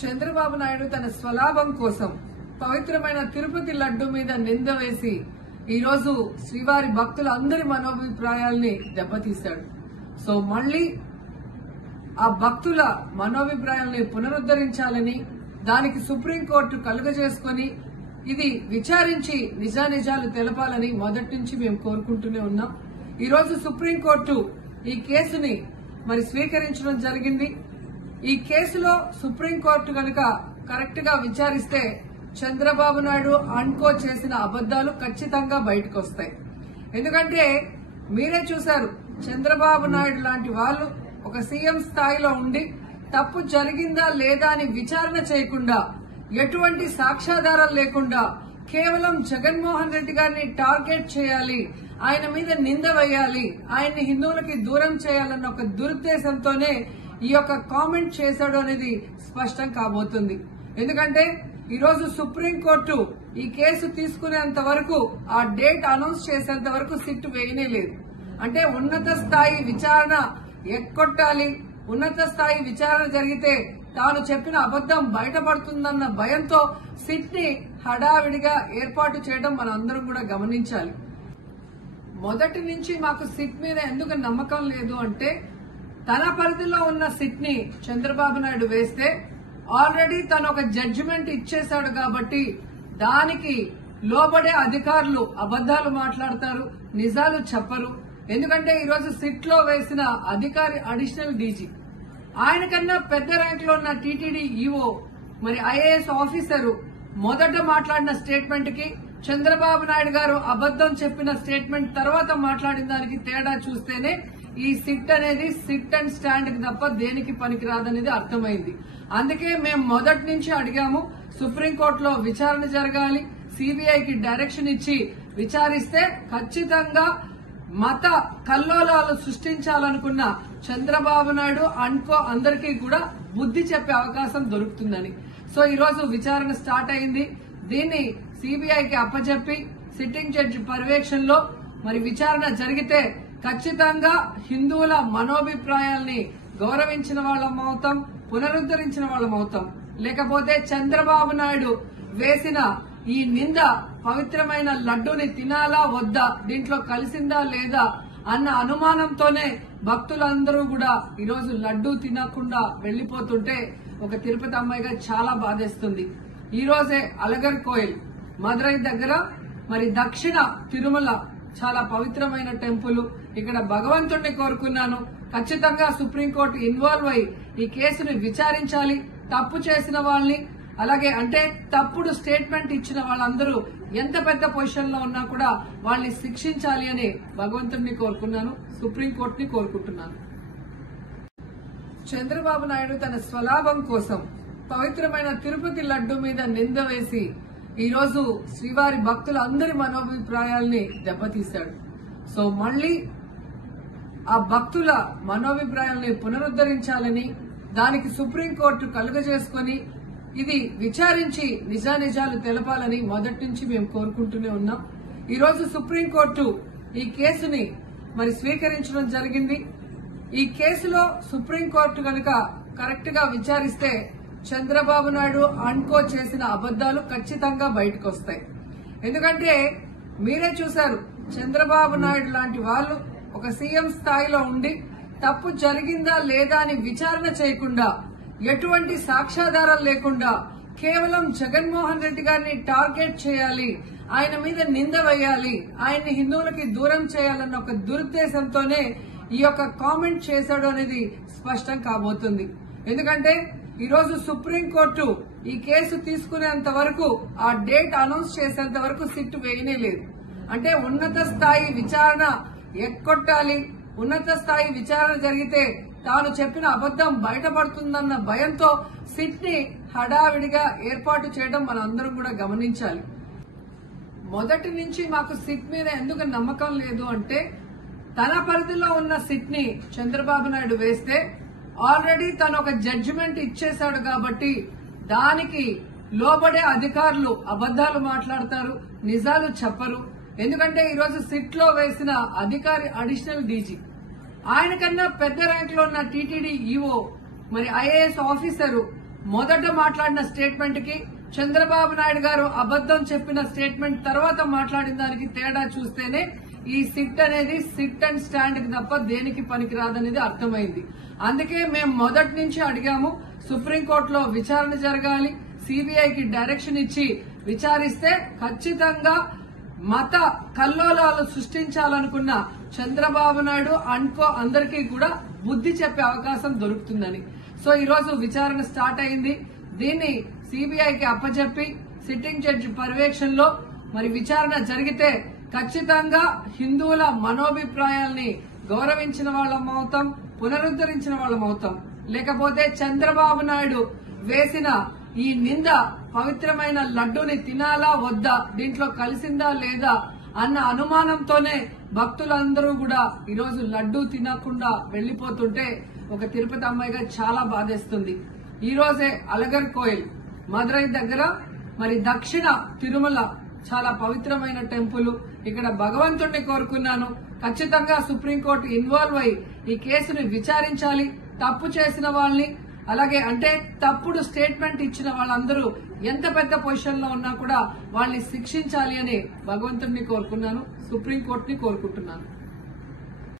చంద్రబాబు నాయుడు తన స్వలాభం కోసం పవిత్రమైన తిరుపతి లడ్డు మీద నింద వేసి ఈ రోజు శ్రీవారి భక్తుల అందరి మనోభిప్రాయాల్ని దెబ్బతీశాడు. సో మళ్లీ ఆ భక్తుల మనోభిప్రాయాల్ని పునరుద్దరించాలని, దానికి సుప్రీంకోర్టు కలుగజేసుకుని ఇది విచారించి నిజానిజాలు తెలపాలని మొదటి నుంచి మేము కోరుకుంటూనే ఉన్నాం. ఈ రోజు సుప్రీంకోర్టు ఈ కేసుని స్వీకరించడం జరిగింది. ఈ కేసులో సుప్రీంకోర్టు కనుక కరెక్ట్ గా విచారిస్తే చంద్రబాబు నాయుడు అన్కో చేసిన అబద్దాలు ఖచ్చితంగా బయటకు వస్తాయి. ఎందుకంటే మీరే చూశారు, చంద్రబాబు నాయుడు లాంటి వాళ్ళు ఒక సీఎం స్థాయిలో ఉండి తప్పు జరిగిందా లేదా అని విచారణ చేయకుండా, ఎటువంటి సాక్ష్యాధారాలు లేకుండా కేవలం జగన్మోహన్ రెడ్డి గారిని టార్గెట్ చేయాలి, ఆయన మీద నింద వేయాలి, ఆయన్ని హిందువులకి దూరం చేయాలన్న ఒక దురుద్దేశంతోనే ఈ యొక్క కామెంట్ చేశాడు అనేది స్పష్టం కాబోతుంది. ఎందుకంటే ఈ రోజు సుప్రీంకోర్టు ఈ కేసు తీసుకునేంత వరకు, ఆ డేట్ అనౌన్స్ చేసేంత వరకు సిట్ వేయనే లేదు. అంటే ఉన్నత స్థాయి విచారణ ఎక్కొట్టాలి, ఉన్నత స్థాయి విచారణ జరిగితే తాను చెప్పిన అబద్దం బయటపడుతుందన్న భయంతో సిట్ ని హడావిడిగా ఏర్పాటు చేయడం మనం అందరం కూడా గమనించాలి. మొదటి నుంచి మాకు సిట్ మీద ఎందుకు నమ్మకం లేదు అంటే, తన పరిధిలో ఉన్న సిట్ ని చంద్రబాబు నాయుడు వేస్తే ఆల్రెడీ తను ఒక జడ్జిమెంట్ ఇచ్చేశాడు కాబట్టి దానికి లోబడే అధికారులు అబద్దాలు మాట్లాడతారు, నిజాలు చెప్పరు. ఎందుకంటే ఈరోజు సిట్ లో వేసిన అధికారి అడిషనల్ డీజీ, ఆయన కన్నా పెద్ద ర్యాంక్ లో ఉన్న టీటీడీ ఈఓ ఐఏఎస్ ఆఫీసరు మొదట మాట్లాడిన స్టేట్మెంట్ కి చంద్రబాబు నాయుడు గారు అబద్దం చెప్పిన స్టేట్మెంట్ తర్వాత మాట్లాడిన దానికి తేడా చూస్తేనే ఈ సిట్ అనేది సిట్ అండ్ స్టాండ్ కి తప్ప దేనికి పనికిరాదనేది అర్థమైంది. అందుకే మేము మొదటి నుంచి అడిగాము, సుప్రీంకోర్టులో విచారణ జరగాలి, సిబిఐకి డైరెక్షన్ ఇచ్చి విచారిస్తే ఖచ్చితంగా మత కల్లోలాలు సృష్టించాలనుకున్న చంద్రబాబు నాయుడు అన్కో అందరికీ కూడా బుద్ధి చెప్పే అవకాశం దొరుకుతుందని. సో ఈ రోజు విచారణ స్టార్ట్ అయింది. దీన్ని సిబిఐకి అప్పచెప్పి సిట్టింగ్ జడ్జి పర్యవేక్షణలో విచారణ జరిగితే ఖచ్చితంగా హిందువుల మనోభిప్రాయాల్ని గౌరవించిన వాళ్ళమవుతాం, పునరుద్దరించిన వాళ్ళమవుతాం. లేకపోతే చంద్రబాబు నాయుడు వేసిన ఈ నింద పవిత్రమైన లడ్డూని తినాలా వద్దా, దీంట్లో కలిసిందా లేదా అన్న అనుమానంతోనే భక్తులందరూ కూడా ఈరోజు లడ్డూ తినకుండా వెళ్లిపోతుంటే ఒక తిరుపతి అమ్మాయిగా చాలా బాధేస్తుంది. ఈ రోజే అలగర్ కోయిల్ మదురై దగ్గర దక్షిణ తిరుమల చాలా పవిత్రమైన టెంపుల్. ఇక్కడ భగవంతుడిని కోరుకున్నాను, ఖచ్చితంగా సుప్రీంకోర్టు ఇన్వాల్వ్ అయి ఈ కేసుని విచారించాలి. తప్పు చేసిన వాళ్ళని, అలాగే అంటే తప్పుడు స్టేట్మెంట్ ఇచ్చిన వాళ్ళందరూ ఎంత పెద్ద పొజిషన్ లో ఉన్నా కూడా వాళ్ళని శిక్షించాలి అని భగవంతుడిని కోరుకున్నాను, సుప్రీంకోర్టుని కోరుకుంటున్నాను. చంద్రబాబు నాయుడు తన స్వలాభం కోసం పవిత్రమైన తిరుపతి లడ్డు మీద నింద వేసి ఈ రోజు శ్రీవారి భక్తుల అందరి మనోభిప్రాయాల్ని దెబ్బతీశాడు. సో మళ్లీ ఆ భక్తుల మనోభిప్రాయాల్ని పునరుద్దరించాలని, దానికి సుప్రీంకోర్టు కలుగజేసుకుని ఇది విచారించి నిజానిజాలు తెలపాలని మొదటి నుంచి మేము కోరుకుంటూనే ఉన్నాం. ఈ రోజు సుప్రీంకోర్టు ఈ కేసుని స్వీకరించడం జరిగింది. ఈ కేసులో సుప్రీంకోర్టు కనుక కరెక్ట్ గా విచారిస్తే చంద్రబాబు నాయుడు అన్కో చేసిన అబద్దాలు ఖచ్చితంగా బయటకు వస్తాయి. ఎందుకంటే మీరే చూశారు, చంద్రబాబు నాయుడు లాంటి వాళ్ళు ఒక సీఎం స్థాయిలో ఉండి తప్పు జరిగిందా లేదా అని విచారణ చేయకుండా, ఎటువంటి సాక్ష్యాధారాలు లేకుండా కేవలం జగన్మోహన్ రెడ్డి గారిని టార్గెట్ చేయాలి, ఆయన మీద నింద వేయాలి, ఆయన్ని హిందువులకి దూరం చేయాలన్న ఒక దురుద్దేశంతోనే ఈ యొక్క కామెంట్ చేశాడు అనేది స్పష్టం కాబోతుంది. ఎందుకంటే ఈ రోజు సుప్రీంకోర్టు ఈ కేసు తీసుకునేంత వరకు, ఆ డేట్ అనౌన్స్ చేసేంత వరకు సిట్ వేయనే లేదు. అంటే ఉన్నత స్థాయి విచారణ ఎక్కొట్టాలి, ఉన్నత స్థాయి విచారణ జరిగితే తాను చెప్పిన అబద్దం బయటపడుతుందన్న భయంతో సిట్ ని హడావిడిగా ఏర్పాటు చేయడం మనం అందరం కూడా గమనించాలి. మొదటి నుంచి మాకు సిట్ మీద ఎందుకు నమ్మకం లేదు అంటే, తన పరిధిలో ఉన్న సిట్ ని చంద్రబాబు నాయుడు వేస్తే ఆల్రెడీ తను ఒక జడ్జిమెంట్ ఇచ్చేశాడు కాబట్టి దానికి లోబడే అధికారులు అబద్దాలు మాట్లాడతారు, నిజాలు చెప్పరు. ఎందుకంటే ఈరోజు సిట్ లో వేసిన అధికారి అడిషనల్ డీజీ, ఆయన కన్నా పెద్ద ర్యాంక్ లో ఉన్న టీటీడీ ఈఓ ఐఏఎస్ ఆఫీసరు మొదట మాట్లాడిన స్టేట్మెంట్ కి చంద్రబాబు నాయుడు గారు అబద్దం చెప్పిన స్టేట్మెంట్ తర్వాత మాట్లాడిన దానికి తేడా చూస్తేనే ఈ సిట్ అనేది సిట్ అండ్ స్టాండ్ కి తప్ప దేనికి పనికిరాదనేది అర్థమైంది. అందుకే మేము మొదటి నుంచి అడిగాము, సుప్రీంకోర్టులో విచారణ జరగాలి, సిబిఐకి డైరెక్షన్ ఇచ్చి విచారిస్తే ఖచ్చితంగా మత కల్లోలాలు సృష్టించాలనుకున్న చంద్రబాబు నాయుడు అనుకో అందరికీ కూడా బుద్ధి చెప్పే అవకాశం దొరుకుతుందని. సో ఈ రోజు విచారణ స్టార్ట్ అయింది. దీన్ని సిబిఐకి అప్పచెప్పి సిట్టింగ్ జడ్జి పర్యవేక్షణలో మరి విచారణ జరిగితే ఖచ్చితంగా హిందువుల మనోభిప్రాయాల్ని గౌరవించిన వాళ్ళం అవుతాం, పునరుద్ధరించిన వాళ్ళం అవుతాం. లేకపోతే చంద్రబాబు నాయుడు వేసిన ఈ నింద పవిత్రమైన లడ్డూని తినాలా వద్దా, దీంట్లో కలిసిందా లేదా అన్న అనుమానంతోనే భక్తులందరూ కూడా ఈరోజు లడ్డూ తినకుండా వెళ్లిపోతుంటే ఒక తిరుపతి అమ్మాయిగా చాలా బాధేస్తుంది. ఈ రోజే అలగర్ కోయిల్ మదురై దగ్గర మరి దక్షిణ తిరుమల చాలా పవిత్రమైన టెంపుల్. ఇక్కడ భగవంతుడిని కోరుకున్నాను, ఖచ్చితంగా సుప్రీంకోర్టు ఇన్వాల్వ్ అయి ఈ కేసుని విచారించాలి. తప్పు చేసిన వాళ్ళని, అలాగే అంటే తప్పుడు స్టేట్మెంట్ ఇచ్చిన వాళ్ళందరూ ఎంత పెద్ద పొజిషన్ లో ఉన్నా కూడా వాళ్ళని శిక్షించాలి అని భగవంతుడిని కోరుకున్నాను, సుప్రీంకోర్టుని కోరుకుంటున్నాను.